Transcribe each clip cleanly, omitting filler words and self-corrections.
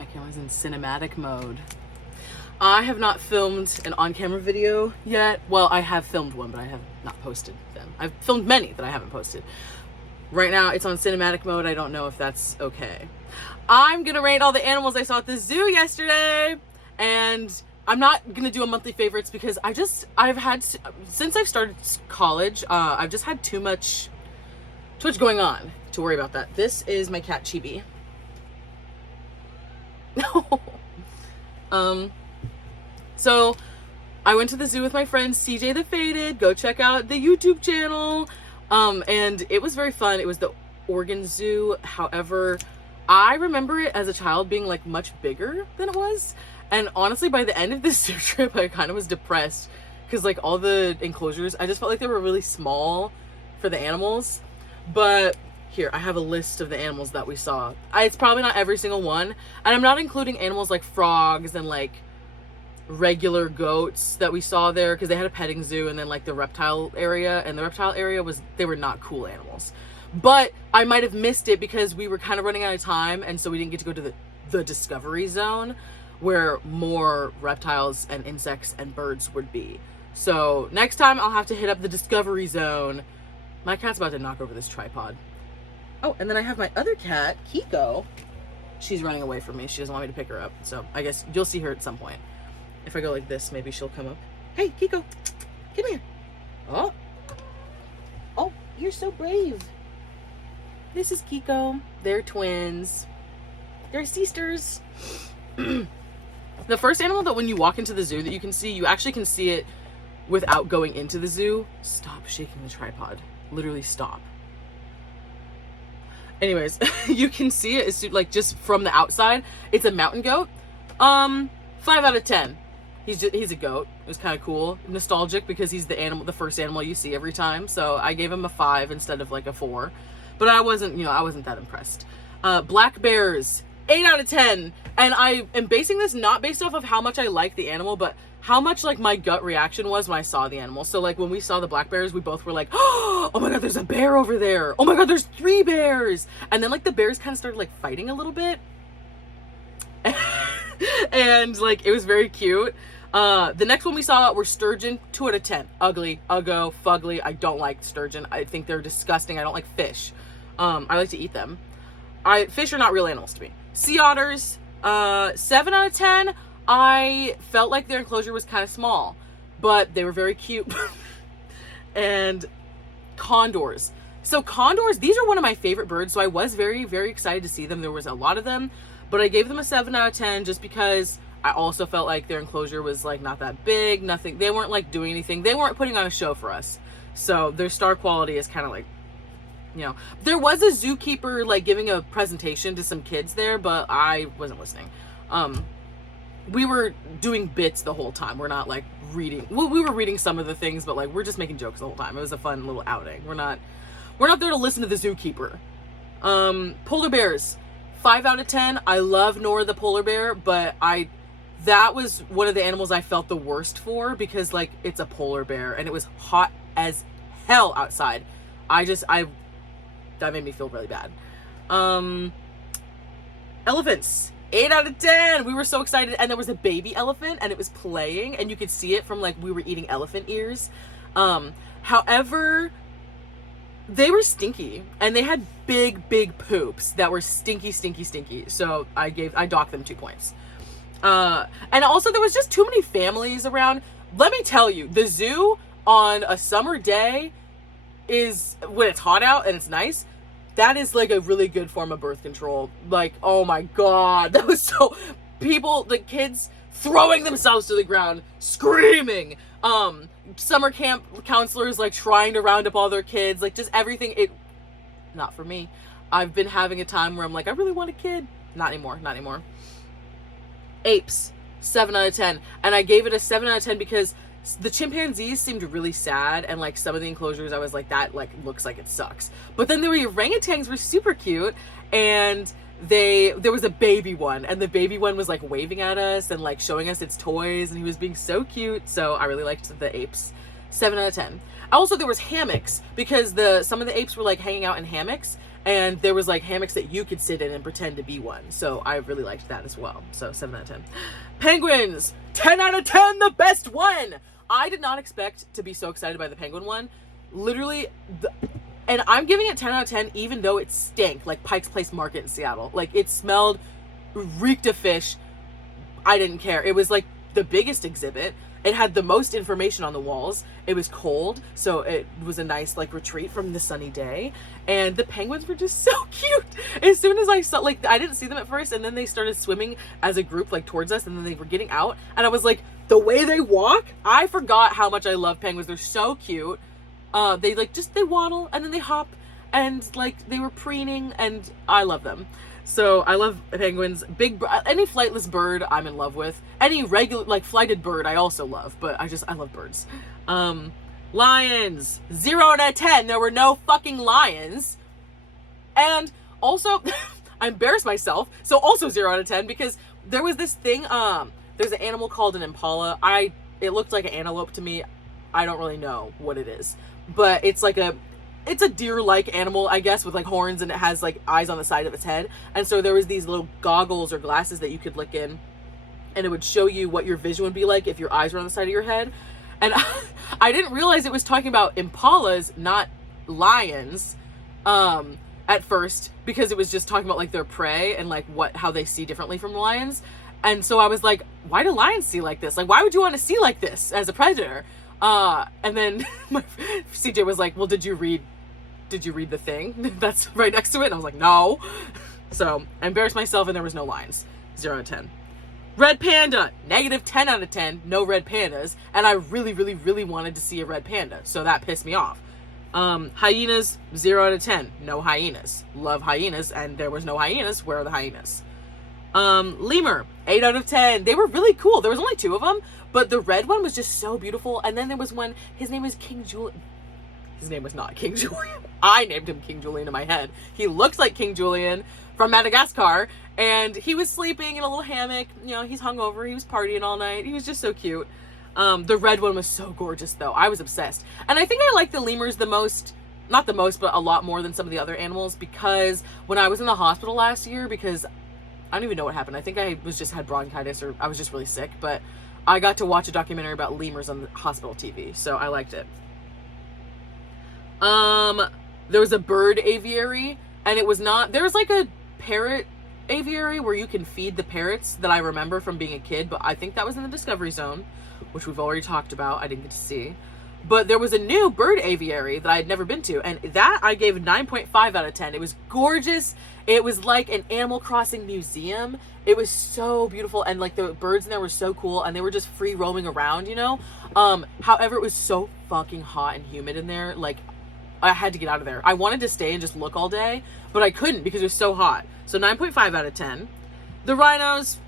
My camera's in cinematic mode. I have not filmed an on-camera video yet. Well, I have filmed one, but I have not posted them. I've filmed many that I haven't posted. Right now, it's on cinematic mode. I don't know if that's okay. I'm gonna rate all the animals I saw at the zoo yesterday, and I'm not gonna do a monthly favorites because since I've started college, I've just had too much going on to worry about that. This is my cat Chibi. So I went to the zoo with my friend CJ the Faded. Go check out the YouTube channel. And it was very fun. It was the Oregon Zoo. However, I remember it as a child being like much bigger than it was. And honestly, by the end of this zoo trip, I kind of was depressed because like all the enclosures, I just felt like they were really small for the animals. But here, I have a list of the animals that we saw. It's probably not every single one. And I'm not including animals like frogs and like regular goats that we saw there because they had a petting zoo and then like the reptile area, and the reptile area they were not cool animals. But I might have missed it because we were kind of running out of time, and so we didn't get to go to the discovery zone where more reptiles and insects and birds would be. So next time I'll have to hit up the discovery zone. My cat's about to knock over this tripod. Oh, and then I have my other cat, Kiko. She's running away from me. She doesn't want me to pick her up. So I guess you'll see her at some point. If I go like this, maybe she'll come up. Hey, Kiko, come here. Oh, you're so brave. This is Kiko. They're twins. They're sisters. The first animal that when you walk into the zoo that you actually can see it without going into the zoo. Stop shaking the tripod. Literally stop. Anyways, you can see it as like just from the outside. It's a mountain goat. 5 out of 10. He's a goat. It was kind of cool, nostalgic because he's the first animal you see every time. So I gave him a 5 instead of like a 4. But I wasn't that impressed. Black bears, 8 out of 10. And I am basing this not based off of how much I like the animal, but how much like my gut reaction was when I saw the animal. So like when we saw the black bears, we both were like, oh my God, there's a bear over there. Oh my God, there's 3 bears. And then like the bears kind of started like fighting a little bit. And like it was very cute. The next one we saw were sturgeon. 2 out of 10. Ugly, uggo, fugly. I don't like sturgeon. I think they're disgusting. I don't like fish. I like to eat them. Fish are not real animals to me. Sea otters, 7 out of 10. I felt like their enclosure was kind of small, but they were very cute. And condors. So condors, these are one of my favorite birds. So I was very, very excited to see them. There was a lot of them, but I gave them a 7 out of 10 just because I also felt like their enclosure was like not that big, nothing. They weren't like doing anything. They weren't putting on a show for us. So their star quality is kind of like, there was a zookeeper like giving a presentation to some kids there, but I wasn't listening. We were doing bits the whole time. We're not like reading. Well, we were reading some of the things, but like we're just making jokes the whole time. It was a fun little outing. We're not there to listen to the zookeeper. Polar bears, 5 out of 10. I love Nora the polar bear, but that was one of the animals I felt the worst for because like it's a polar bear and it was hot as hell outside. That made me feel really bad. Elephants, 8 out of 10. We were so excited. And there was a baby elephant and it was playing and you could see it from like we were eating elephant ears. However, they were stinky and they had big poops that were stinky. So I docked them 2 points. And also there was just too many families around. Let me tell you, the zoo on a summer day is when it's hot out and it's nice. That is like a really good form of birth control. Like, oh my God, that was so the kids throwing themselves to the ground, screaming. Summer camp counselors like trying to round up all their kids, like just everything. Not for me. I've been having a time where I'm like, I really want a kid. Not anymore. Apes, 7 out of 10. And I gave it a 7 out of 10 because the chimpanzees seemed really sad, and like some of the enclosures I was like, that like looks like it sucks. But then there were orangutans were super cute, and there was a baby one, and the baby one was like waving at us and like showing us its toys, and he was being so cute. So I really liked the apes. 7 out of 10. Also, there was hammocks because some of the apes were like hanging out in hammocks, And there was like hammocks that you could sit in and pretend to be one. So I really liked that as well. So 7 out of 10. Penguins, 10 out of 10, the best one. I did not expect to be so excited by the penguin one. Literally, and I'm giving it 10 out of 10 even though it stank like Pike's Place Market in Seattle. Like it smelled, reeked of fish. I didn't care. It was like the biggest exhibit. It had the most information on the walls. It was cold, so it was a nice like retreat from the sunny day. And the penguins were just so cute. As soon as I saw, like, I didn't see them at first, and then they started swimming as a group like towards us, and then they were getting out, and I was like, the way they walk, I forgot how much I love penguins. They're so cute. They like just they waddle and then they hop, and like they were preening, and I love them. So I love penguins. Any flightless bird I'm in love with. Any regular like flighted bird I also love, but I love birds. Lions, 0 out of 10. There were no fucking lions. And also I embarrassed myself. So also 0 out of 10 because there was this thing, there's an animal called an impala. It looked like an antelope to me. I don't really know what it is, but it's a deer-like animal, I guess, with like horns, and it has like eyes on the side of its head. And so there was these little goggles or glasses that you could look in, and it would show you what your vision would be like if your eyes were on the side of your head. And I didn't realize it was talking about impalas, not lions, at first, because it was just talking about like their prey and like how they see differently from lions. And so I was like, why do lions see like this? Like, why would you want to see like this as a predator? And then CJ was like, well, did you read the thing that's right next to it? And I was like, no. So I embarrassed myself, and there was no lines. 0 out of 10. Red panda, negative 10 out of 10. No red pandas. And I really, really, really wanted to see a red panda. So that pissed me off. Hyenas, 0 out of 10. No hyenas. Love hyenas. And there was no hyenas. Where are the hyenas? Lemur, 8 out of 10. They were really cool. There was only 2 of them, but the red one was just so beautiful. And then there was one, his name was King Julian. His name was not King Julian. I named him King Julian in my head. He looks like King Julian from Madagascar, and he was sleeping in a little hammock. You know, he's hungover. He was partying all night. He was just so cute. The red one was so gorgeous, though. I was obsessed. And I think I like the lemurs the most, not the most, but a lot more than some of the other animals, because when I was in the hospital last year, because I don't even know what happened. I think I had bronchitis, or I was just really sick, but I got to watch a documentary about lemurs on the hospital TV, so I liked it. There was a bird aviary, and it was not, there was like a parrot aviary where you can feed the parrots that I remember from being a kid, but I think that was in the Discovery Zone, which we've already talked about. I didn't get to see. But there was a new bird aviary that I had never been to, and that I gave 9.5 out of 10. It was gorgeous. It was like an Animal Crossing museum. It was so beautiful, and like the birds in there were so cool, and they were just free roaming around, you know? However, it was so fucking hot and humid in there. Like, I had to get out of there. I wanted to stay and just look all day, but I couldn't because it was so hot. So 9.5 out of 10. The rhinos,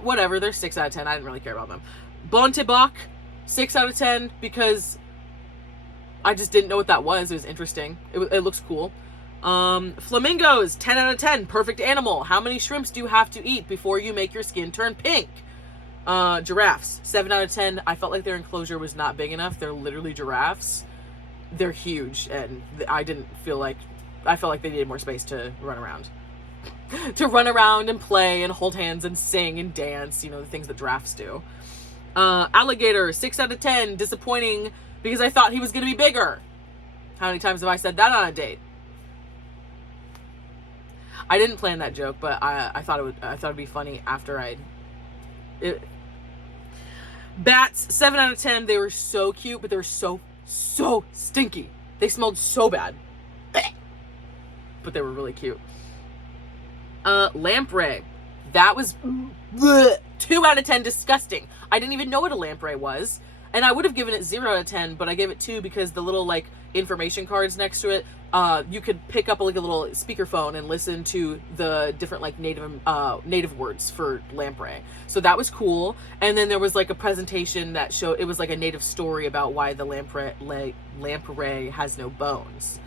whatever, they're 6 out of 10. I didn't really care about them. Bontebok, 6 out of 10 because I just didn't know what that was. It was interesting. It looks cool. Flamingos, 10 out of 10. Perfect animal. How many shrimps do you have to eat before you make your skin turn pink? Giraffes, 7 out of 10. I felt like their enclosure was not big enough. They're literally giraffes. They're huge, and I felt like they needed more space to run around. To run around and play and hold hands and sing and dance, you know, the things that giraffes do. Alligator, 6 out of 10. Disappointing because I thought he was going to be bigger. How many times have I said that on a date? I didn't plan that joke, but I thought it'd be funny after Bats, 7 out of 10. They were so cute, but they were so stinky. They smelled so bad. But they were really cute. Lamprey. That was 2 out of 10. Disgusting. I didn't even know what a lamprey was. And I would have given it 0 out of 10, but I gave it 2 because the little like information cards next to it, you could pick up like a little speakerphone and listen to the different like native words for lamprey. So that was cool. And then there was like a presentation that showed, it was like a native story about why the lamprey has no bones.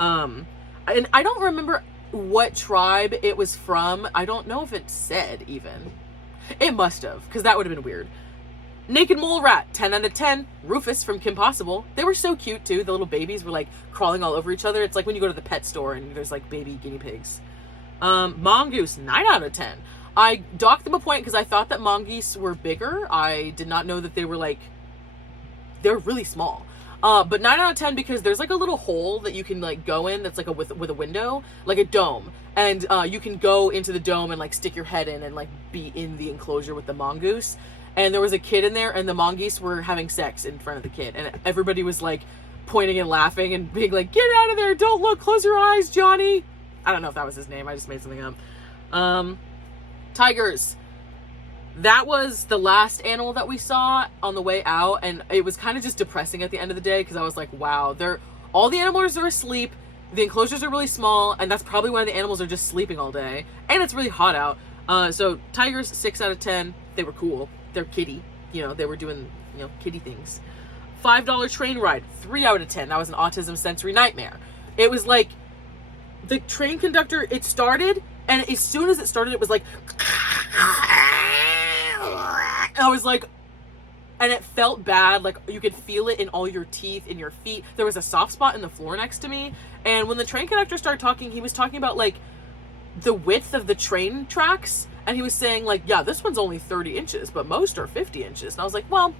And I don't remember what tribe it was from. I don't know if it said even. It must have, because that would have been weird. Naked Mole Rat, 10 out of 10. Rufus from Kim Possible. They were so cute too. The little babies were like crawling all over each other. It's like when you go to the pet store and there's like baby guinea pigs. Mongoose, 9 out of 10. I docked them a point because I thought that mongoose were bigger. I did not know that they were like, they're really small. But 9 out of 10 because there's like a little hole that you can like go in that's like with a window, like a dome. And you can go into the dome and like stick your head in and like be in the enclosure with the mongoose. And there was a kid in there and the mongoose were having sex in front of the kid. And everybody was like pointing and laughing and being like, get out of there, don't look, close your eyes, Johnny. I don't know if that was his name, I just made something up. Tigers. That was the last animal that we saw on the way out, and it was kind of just depressing at the end of the day because I was like, wow, all the animals are asleep, the enclosures are really small, and that's probably why the animals are just sleeping all day, and it's really hot out. So tigers, 6 out of 10. They were cool. They're kitty. You know, they were doing, you know, kitty things. $5 train ride, 3 out of 10. That was an autism sensory nightmare. It was like, the train conductor, it started, and as soon as it started, it was like, I was like, and it felt bad. Like you could feel it in all your teeth, in your feet. There was a soft spot in the floor next to me. And when the train conductor started talking, he was talking about like the width of the train tracks. And he was saying like, yeah, this one's only 30 inches, but most are 50 inches. And I was like, well,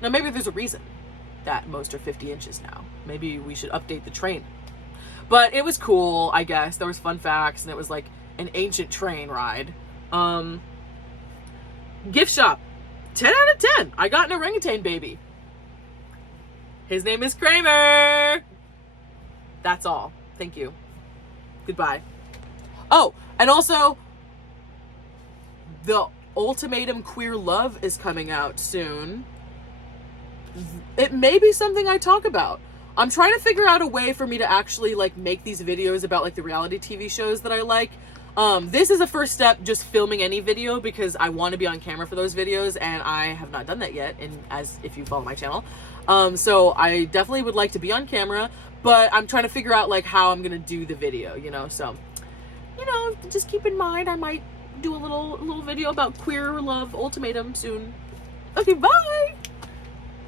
now maybe there's a reason that most are 50 inches now. Maybe we should update the train. But it was cool, I guess. There was fun facts, and it was like an ancient train ride. Gift shop, 10 out of 10. I got an orangutan baby. His name is Kramer. That's all. Thank you. Goodbye. Oh, and also, the Ultimatum Queer Love is coming out soon. It may be something I talk about. I'm trying to figure out a way for me to actually like make these videos about like the reality TV shows that I like. This is a first step, just filming any video because I want to be on camera for those videos and I have not done that yet, and as if you follow my channel. So I definitely would like to be on camera, but I'm trying to figure out like how I'm gonna do the video, you know, so, you know, just keep in mind I might do a little video about Queer Love Ultimatum soon. Okay, bye!